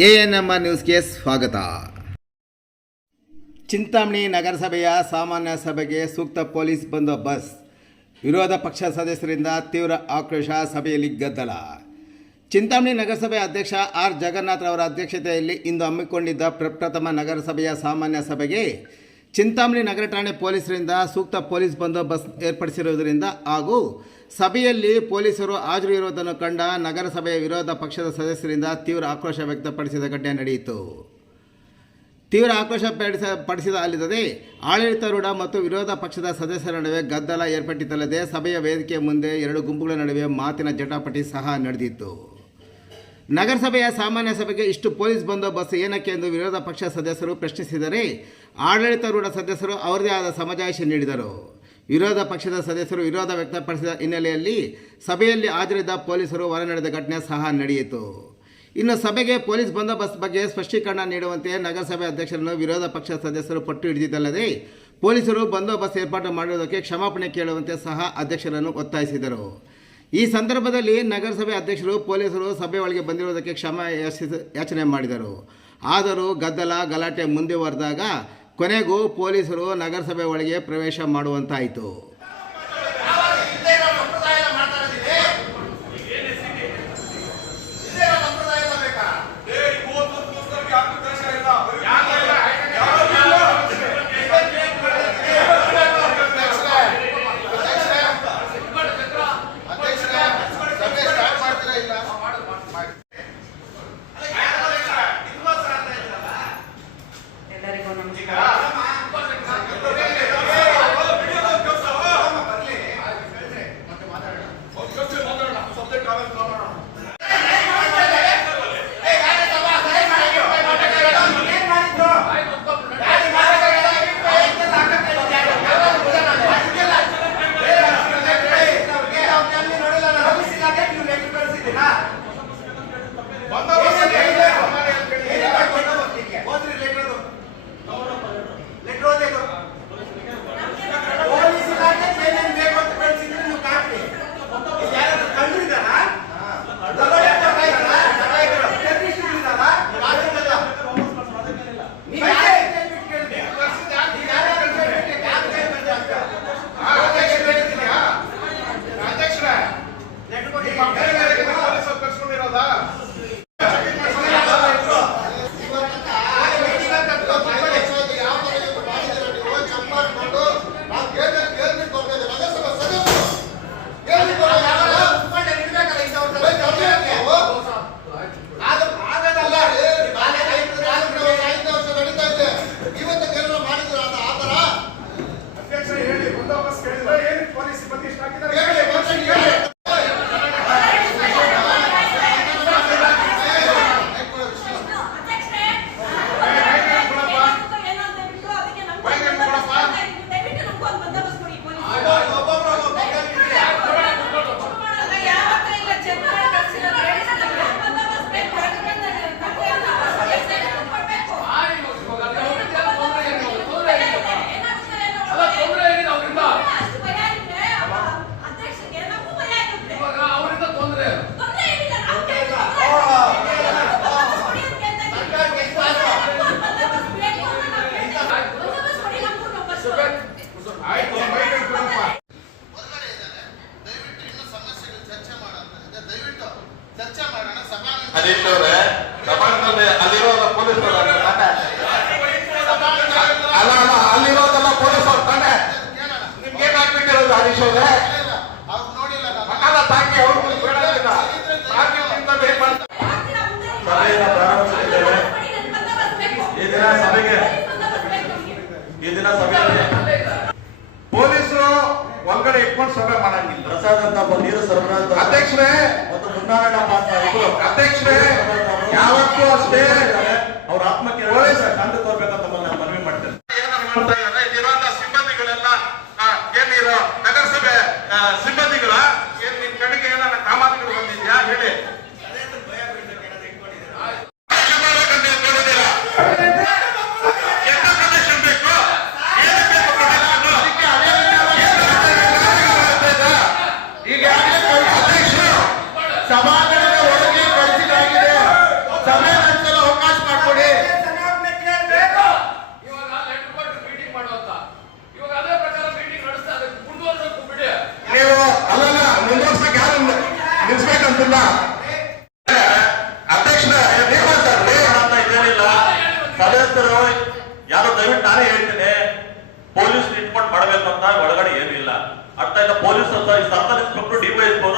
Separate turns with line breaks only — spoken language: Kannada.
ಎ ಎನ್ ಎಂ ಆರ್ ನ್ಯೂಸ್ಗೆ ಸ್ವಾಗತ. ಚಿಂತಾಮಣಿ ನಗರಸಭೆಯ ಸಾಮಾನ್ಯ ಸಭೆಗೆ ಸೂಕ್ತ ಪೊಲೀಸ್ ಬಂದೋಬಸ್ತ್. ವಿರೋಧ ಪಕ್ಷ ಸದಸ್ಯರಿಂದ ತೀವ್ರ ಆಕ್ರೋಶ, ಸಭೆಯಲ್ಲಿ ಗದ್ದಲ. ಚಿಂತಾಮಣಿ ನಗರಸಭೆ ಅಧ್ಯಕ್ಷ ಆರ್. ಜಗನ್ನಾಥ್ ಅವರ ಅಧ್ಯಕ್ಷತೆಯಲ್ಲಿ ಇಂದು ಹಮ್ಮಿಕೊಂಡಿದ್ದ ಪ್ರಪ್ರಥಮ ನಗರಸಭೆಯ ಸಾಮಾನ್ಯ ಸಭೆಗೆ ಚಿಂತಾಮಣಿ ನಗರ ಠಾಣೆ ಪೊಲೀಸರಿಂದ ಸೂಕ್ತ ಪೊಲೀಸ್ ಬಂದೋಬಸ್ತ್ ಏರ್ಪಡಿಸಿರುವುದರಿಂದ ಹಾಗೂ ಸಭೆಯಲ್ಲಿ ಪೊಲೀಸರು ಹಾಜರು ಇರುವುದನ್ನು ಕಂಡ ನಗರಸಭೆಯ ವಿರೋಧ ಪಕ್ಷದ ಸದಸ್ಯರಿಂದ ತೀವ್ರ ಆಕ್ರೋಶ ವ್ಯಕ್ತಪಡಿಸಿದ ಘಟನೆ ನಡೆಯಿತು. ತೀವ್ರ ಆಕ್ರೋಶ ಪಡಿಸ, ಪಡಿಸಿದ ಅಲ್ಲದೆ ಆಡಳಿತಾರೂಢ ಮತ್ತು ವಿರೋಧ ಪಕ್ಷದ ಸದಸ್ಯರ ನಡುವೆ ಗದ್ದಲ ಏರ್ಪಟ್ಟಿದ್ದಲ್ಲದೆ ಸಭೆಯ ವೇದಿಕೆಯ ಮುಂದೆ ಎರಡು ಗುಂಪುಗಳ ನಡುವೆ ಮಾತಿನ ಜಟಾಪಟಿ ಸಹ ನಡೆದಿತ್ತು. ನಗರಸಭೆಯ ಸಾಮಾನ್ಯ ಸಭೆಗೆ ಇಷ್ಟು ಪೊಲೀಸ್ ಬಂದೋಬಸ್ತ್ ಏನಕ್ಕೆ ಎಂದು ವಿರೋಧ ಪಕ್ಷ ಸದಸ್ಯರು ಪ್ರಶ್ನಿಸಿದರೆ ಆಡಳಿತಾರೂಢ ಸದಸ್ಯರು ಅವರದೇ ಆದ ಸಮಜಾಯಿಷಿ ನೀಡಿದರು. ವಿರೋಧ ಪಕ್ಷದ ಸದಸ್ಯರು ವಿರೋಧ ವ್ಯಕ್ತಪಡಿಸಿದ ಹಿನ್ನೆಲೆಯಲ್ಲಿ ಸಭೆಯಲ್ಲಿ ಹಾಜರಿದ್ದ ಪೊಲೀಸರು ಹೊರ ನಡೆದ ಘಟನೆ ಸಹ ನಡೆಯಿತು. ಇನ್ನು ಸಭೆಗೆ ಪೊಲೀಸ್ ಬಂದೋಬಸ್ತ್ ಬಗ್ಗೆ ಸ್ಪಷ್ಟೀಕರಣ ನೀಡುವಂತೆ ನಗರಸಭೆ ಅಧ್ಯಕ್ಷರನ್ನು ವಿರೋಧ ಪಕ್ಷದ ಸದಸ್ಯರು ಪಟ್ಟು ಹಿಡಿದಿದ್ದಲ್ಲದೆ, ಪೊಲೀಸರು ಬಂದೋಬಸ್ತ್ ಏರ್ಪಾಟು ಮಾಡುವುದಕ್ಕೆ ಕ್ಷಮಾಪಣೆ ಕೇಳುವಂತೆ ಸಹ ಅಧ್ಯಕ್ಷರನ್ನು ಒತ್ತಾಯಿಸಿದರು. ಈ ಸಂದರ್ಭದಲ್ಲಿ ನಗರಸಭೆ ಅಧ್ಯಕ್ಷರು ಪೊಲೀಸರು ಸಭೆ ಒಳಗೆ ಬಂದಿರುವುದಕ್ಕೆ ಕ್ಷಮ ಯಾಚನೆ ಮಾಡಿದರು. ಆದರೂ ಗದ್ದಲ, ಗಲಾಟೆ ಮುಂದುವರೆದಾಗ ಕೊನೆಗೂ ಪೊಲೀಸರು ನಗರಸಭೆ ಒಳಗೆ ಪ್ರವೇಶ ಮಾಡುವಂತಾಯಿತು.
வந்தா ಒಬ್ಬ ನೀರು ಸರಬರಾಜು
ಅಧ್ಯಕ್ಷರೇ!
ಮತ್ತು ಮುನ್ನಾರಾಯಣ ಮಾತನಾಡಿದ್ರು
ಅಧ್ಯಕ್ಷರೇ! ಯಾವತ್ತೂ ಅಷ್ಟೇ!
ಅವ್ರ ಆತ್ಮಕ್ಕೆ ಕಂಡು ತೋರ್ಬೇಕಂತ ನಾನು ಮನವಿ ಮಾಡ್ತೇನೆ.
ಸಿಬ್ಬಂದಿಗಳೆಲ್ಲ ಏನಿರೋ ನಗರಸಭೆ ಸಿಬ್ಬಂದಿಗಳ? ಏನ್ ನಿಮ್ ಕಡೆಗೆ ಏನಾರ ಕಾಮಾದಿಗಳು ಬಂದಿದ್ಯಾ? ಹೇಳಿ.
come to DYS